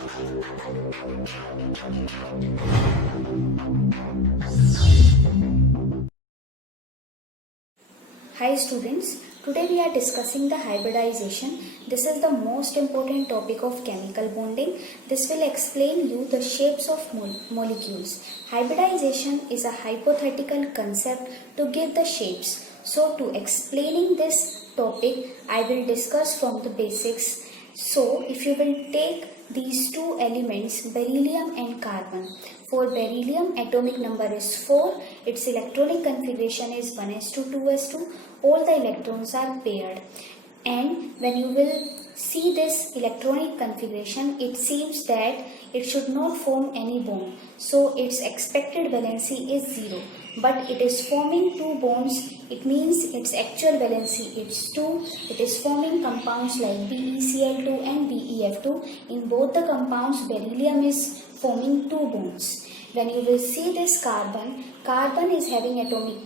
Hi students, today we are discussing the hybridization. This is the most important topic of chemical bonding. This will explain you the shapes of molecules. Hybridization is a hypothetical concept to give the shapes. So to explaining this topic, I will discuss from the basics. So if you will take these two elements, beryllium and carbon. For beryllium, atomic number is 4, its electronic configuration is 1s2, 2s2, all the electrons are paired. And when you will see this electronic configuration, it seems that it should not form any bond. So its expected valency is 0. But it is forming two bonds. It means its actual valency is 2. It is forming compounds like BeCl2 and BeF2. In both the compounds, beryllium is forming two bonds. When you will see this carbon is having atomic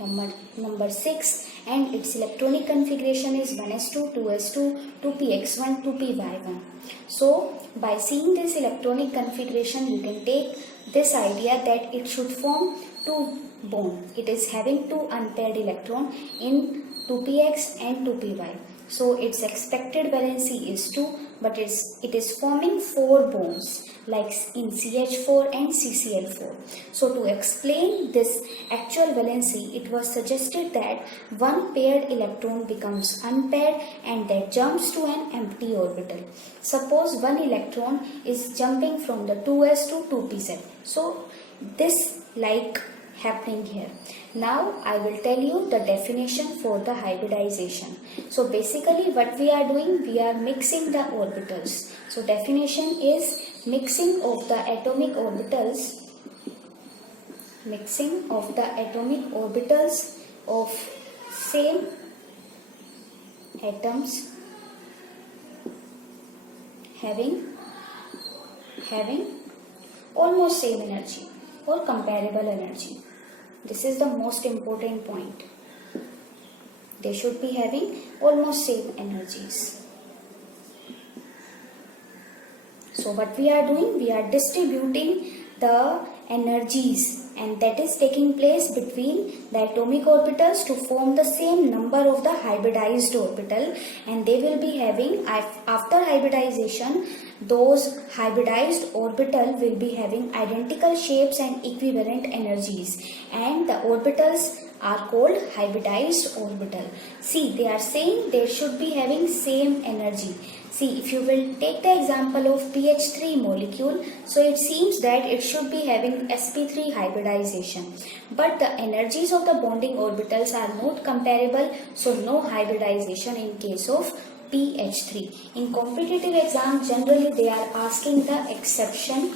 number 6 and its electronic configuration is 1s2, 2s2, 2px1, 2py1. So by seeing this electronic configuration, you can take this idea that it should form two bond. It is having two unpaired electron in 2px and 2py. So its expected valency is 2, but it is forming 4 bonds like in CH4 and CCl4. So to explain this actual valency, it was suggested that one paired electron becomes unpaired and that jumps to an empty orbital. Suppose one electron is jumping from the 2s to 2pz. So this like happening here. Now I will tell you the definition for the hybridization. So basically what we are doing, we are mixing the orbitals. So definition is mixing of the atomic orbitals of same atoms having almost same energy or comparable energy. This is the most important point. They should be having almost same energies. So what we are doing, we are distributing the energies, and that is taking place between the atomic orbitals to form the same number of the hybridized orbital, and they will be having, after hybridization, those hybridized orbital will be having identical shapes and equivalent energies, and the orbitals are called hybridized orbital. See, they are saying they should be having same energy. See, if you will take the example of PH3 molecule, so it seems that it should be having Sp2 hybridization. But the energies of the bonding orbitals are not comparable, so no hybridization in case of PH3. In competitive exam, generally they are asking the exception.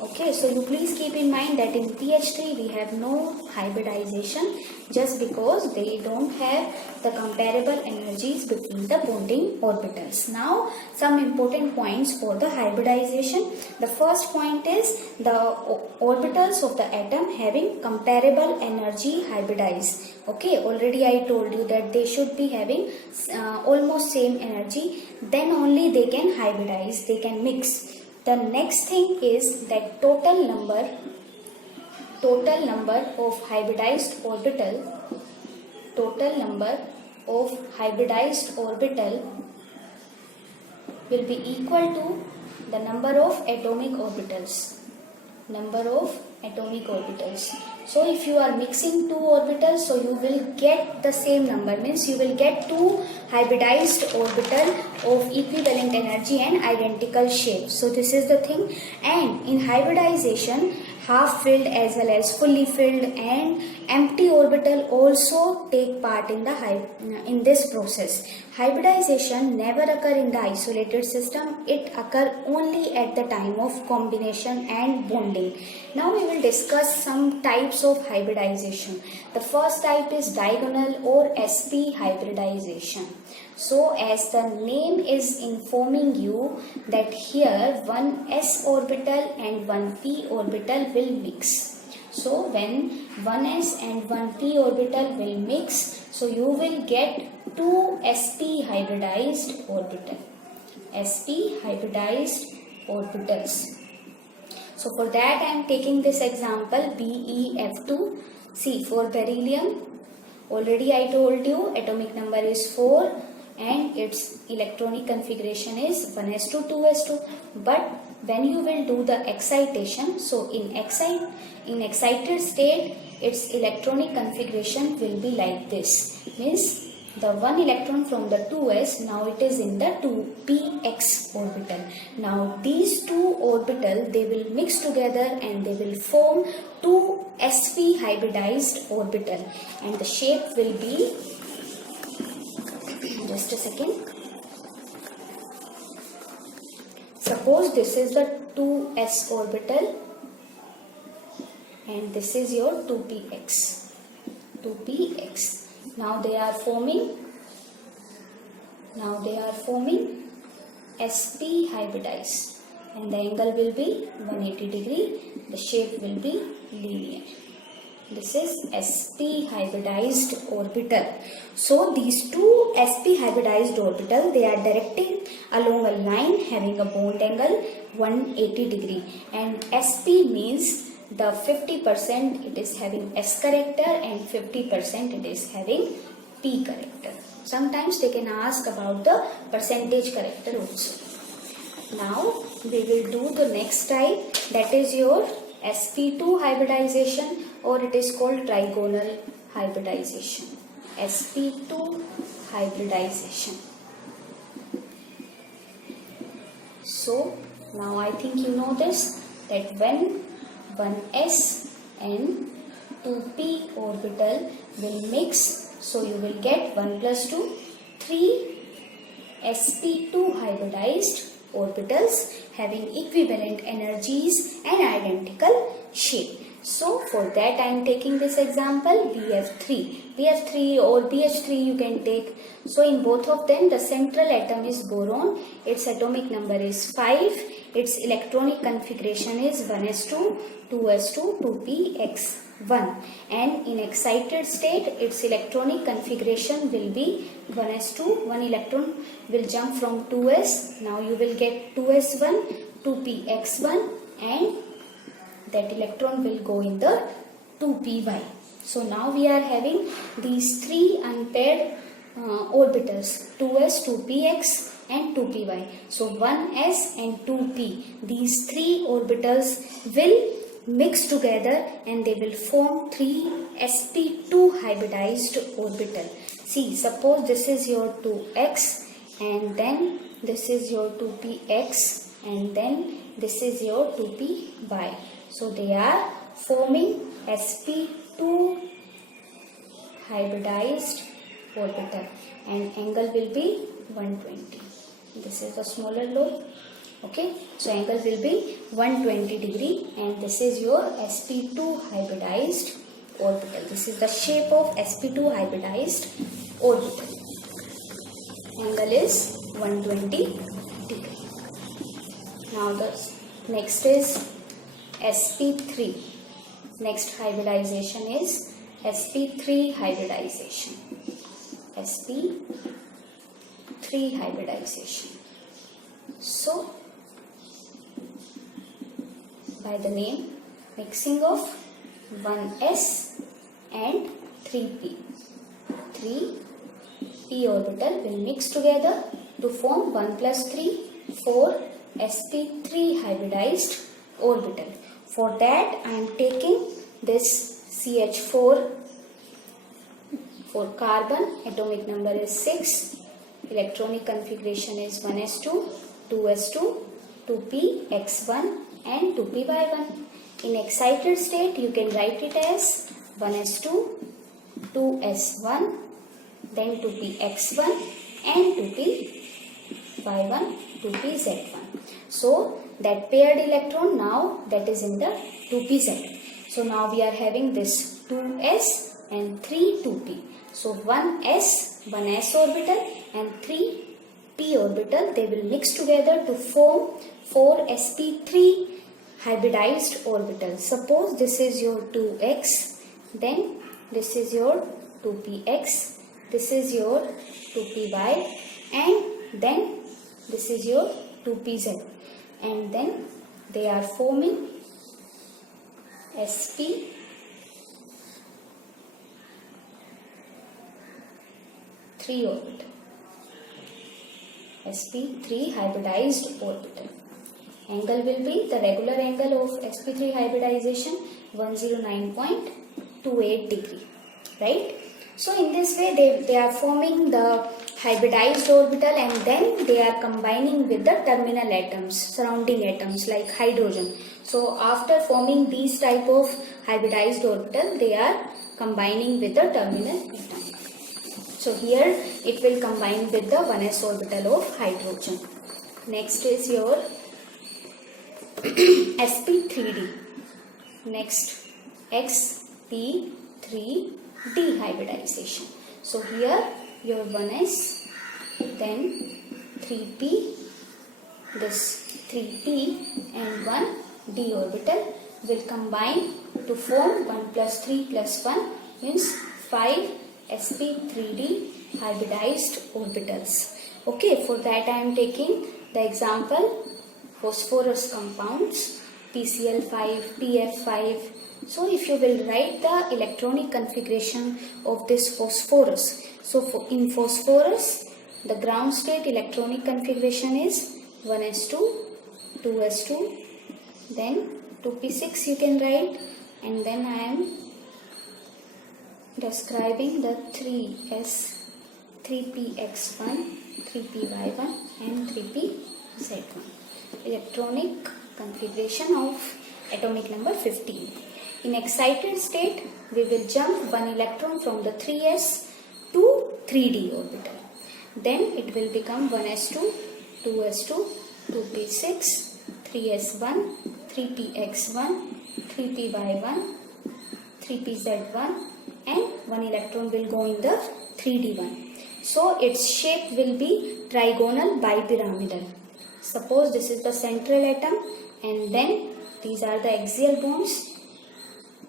Okay, so you please keep in mind that in PH3 we have no hybridization just because they don't have the comparable energies between the bonding orbitals. Now, some important points for the hybridization. The first point is the orbitals of the atom having comparable energy hybridized. Okay, already I told you that they should be having almost same energy, then only they can hybridize, they can mix. The next thing is that total number of hybridized orbital will be equal to the number of atomic orbitals. So if you are mixing two orbitals, so you will get the same number, means you will get two hybridized orbital of equivalent energy and identical shape. So this is the thing. And in hybridization, half filled as well as fully filled and empty orbital also take part in this process. Hybridization never occur in the isolated system. It occur only at the time of combination and bonding. Now we will discuss some types of hybridization. The first type is diagonal or sp hybridization. So as the name is informing you that here one s orbital and one p orbital will mix. So when one s and one p orbital will mix, so you will get two sp hybridized orbital. orbitals. So for that I am taking this example BeF2. See, for beryllium, already I told you atomic number is 4 and its electronic configuration is 1s2 2s2. But when you will do the excitation, so in excited state, its electronic configuration will be like this. Means the one electron from the 2s, now it is in the 2px orbital. Now these two orbital, they will mix together and they will form 2sp hybridized orbital, and the shape will be, just a second, suppose this is the 2s orbital and this is your 2px. Now they are forming sp hybridized, and the angle will be 180 degree. The shape will be linear. This is sp hybridized orbital. So these two sp hybridized orbital, they are directed along a line having a bond angle 180 degree, and sp means the 50% it is having S character and 50% it is having P character. Sometimes they can ask about the percentage character also. Now we will do the next type, that is your Sp2 hybridization, or it is called trigonal hybridization. Sp2 hybridization. So now I think you know this, that when 1s and 2p orbital will mix, so you will get 1 plus 2, 3 sp2 hybridized orbitals having equivalent energies and identical shape. So for that I am taking this example BF3 or BH3 you can take. So in both of them the central atom is boron, its atomic number is 5, its electronic configuration is 1s2 2s2 2px1, and in excited state its electronic configuration will be 1s2, one electron will jump from 2s, now you will get 2s1 2px1, and that electron will go in the 2py. So now we are having these three unpaired orbitals, 2s, 2px and 2py. So 1s and 2p, these three orbitals will mix together and they will form 3 sp2 hybridized orbital. See, suppose this is your 2x and then this is your 2px and then this is your 2py. So they are forming sp2 hybridized orbital and angle will be 120. This is the smaller lobe. Okay, so angle will be 120 degree and this is your sp2 hybridized orbital. This is the shape of sp2 hybridized orbital. Angle is 120 degree. Now the next is sp3. Next hybridization is sp3 hybridization. sp3 hybridization. So by the name, mixing of 1s and 3p. 3p orbital will mix together to form 1 plus 3, 4 sp3 hybridized orbital. For that I am taking this Ch-4 for carbon, atomic number is 6, electronic configuration is 1s2, 2s2, 2px1 and 2py1. In excited state you can write it as 1s2, 2s1, then 2px1 and 2py1, 2pz1. So that paired electron now that is in the 2pz. So now we are having this 2s and 3 2p. So 1s orbital and 3p orbital, they will mix together to form 4 sp3 hybridized orbital. Suppose this is your 2x, then this is your 2px, this is your 2py and then this is your 2pz. and then they are forming sp3 orbital, sp3 hybridized orbital. Angle will be the regular angle of sp3 hybridization 109.28 degree, right? So in this way they are forming the hybridized orbital, and then they are combining with the terminal atoms, surrounding atoms like hydrogen. So after forming these type of hybridized orbital, they are combining with the terminal atom. So here it will combine with the 1s orbital of hydrogen. Next is your sp3d. Next, sp3d hybridization. So here your 1s, then 3p, this 3p and 1d orbital will combine to form 1 plus 3 plus 1 means 5 sp3d hybridized orbitals. Okay, for that I am taking the example phosphorus compounds PCl5, PF5. So if you will write the electronic configuration of this phosphorus, so in phosphorus the ground state electronic configuration is 1s2, 2s2, then 2p6 you can write, and then I am describing the 3px1, 3py1 and 3pz1. Electronic configuration of atomic number 15. In excited state, we will jump one electron from the 3s to 3d orbital. Then it will become 1s2, 2s2, 2p6, 3s1, 3px1, 3py1, 3pz1, and one electron will go in the 3d one. So its shape will be trigonal bipyramidal. Suppose this is the central atom, and then these are the axial bonds.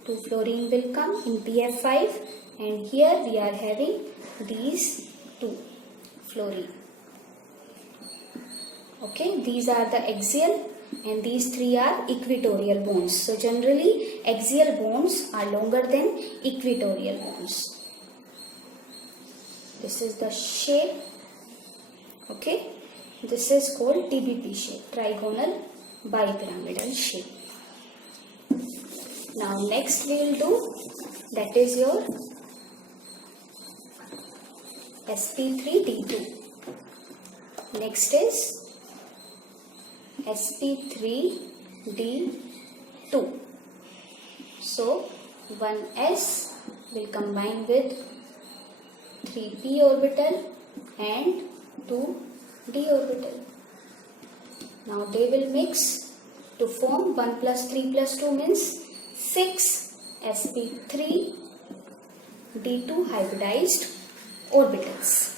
2 fluorine will come in PF5, and here we are having these 2 fluorine. Okay, these are the axial and these 3 are equatorial bonds. So generally axial bonds are longer than equatorial bonds. This is the shape. Okay, this is called TBP shape, trigonal bipyramidal shape. Now next we will do, that is your sp3d2. Next is sp3d2. So 1s will combine with 3p orbital and 2d orbital. Now they will mix to form 1 plus 3 plus 2 means 6 sp3d2 hybridized orbitals.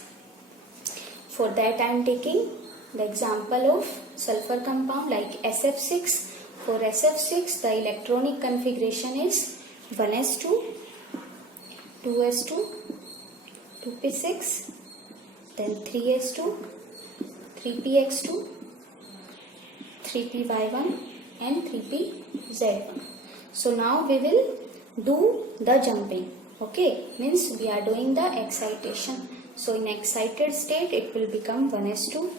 For that I am taking the example of sulfur compound like SF6. For SF6 the electronic configuration is 1s2, 2s2, 2p6, then 3s2, 3px2, 3py1 and 3pz1. So now we will do the jumping. Okay, means we are doing the excitation. So in excited state it will become 1s2,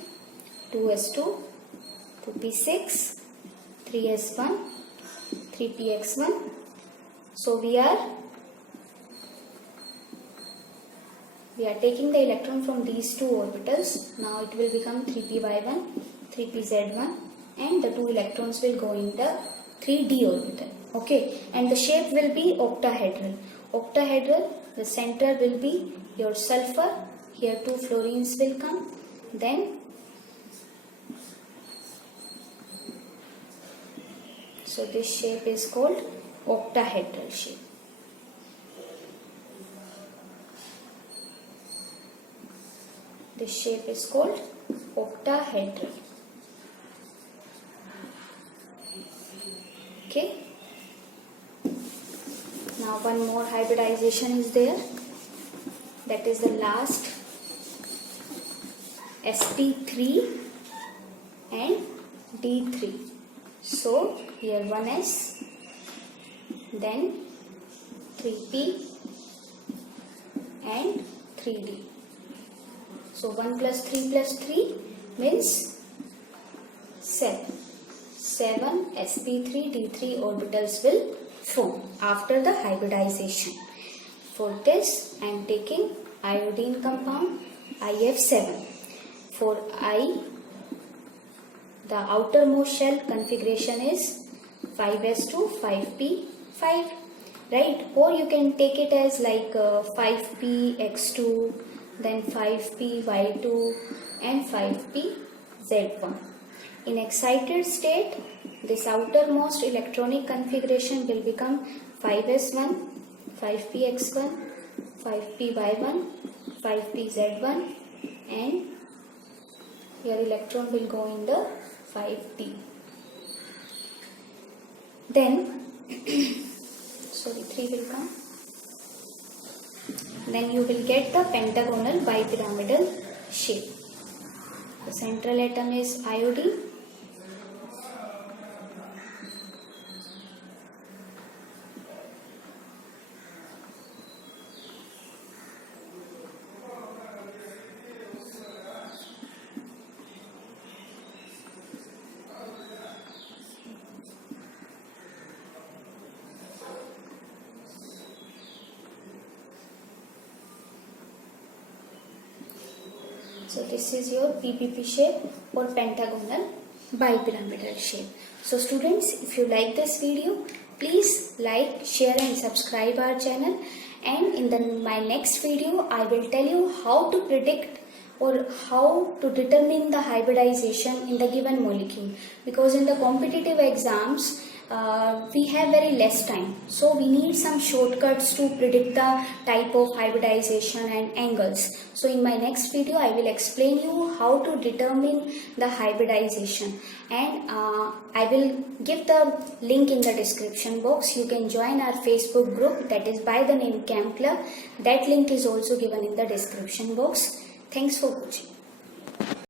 2s2, 2p6, 3s1, 3px1. So we are taking the electron from these 2 orbitals. Now it will become 3py1, 3pz1, and the 2 electrons will go in the 3d orbital. Okay, and the shape will be octahedral. Octahedral, the center will be your sulfur. Here 2 fluorines will come. Then so this shape is called octahedral shape. This shape is called octahedral. Okay. Now one more hybridization is there. That is the last, sp3 and D3. So here 1s, then 3p and 3d. So 1 plus 3 plus 3 means 7. 7 sp3d3 orbitals will form after the hybridization. For this I am taking iodine compound IF7. For I, the outermost shell configuration is 5s2 5p5, right? Or you can take it as like 5px2, then 5py2 and 5pz1. In excited state, this outermost electronic configuration will become 5s1, 5px1, 5py1, 5pz1, and your electron will go in the 5d. Then 3 will come. Then you will get the pentagonal bipyramidal shape. The central atom is iodine. So this is your PPP shape or pentagonal bipyramidal shape. So students, if you like this video, please like, share and subscribe our channel. And in my next video, I will tell you how to predict or how to determine the hybridization in the given molecule. Because in the competitive exams, we have very less time, so we need some shortcuts to predict the type of hybridization and angles. So in my next video I will explain you how to determine the hybridization, and I will give the link in the description box. You can join our Facebook group that is by the name Camp Club. That link is also given in the description box. Thanks for watching.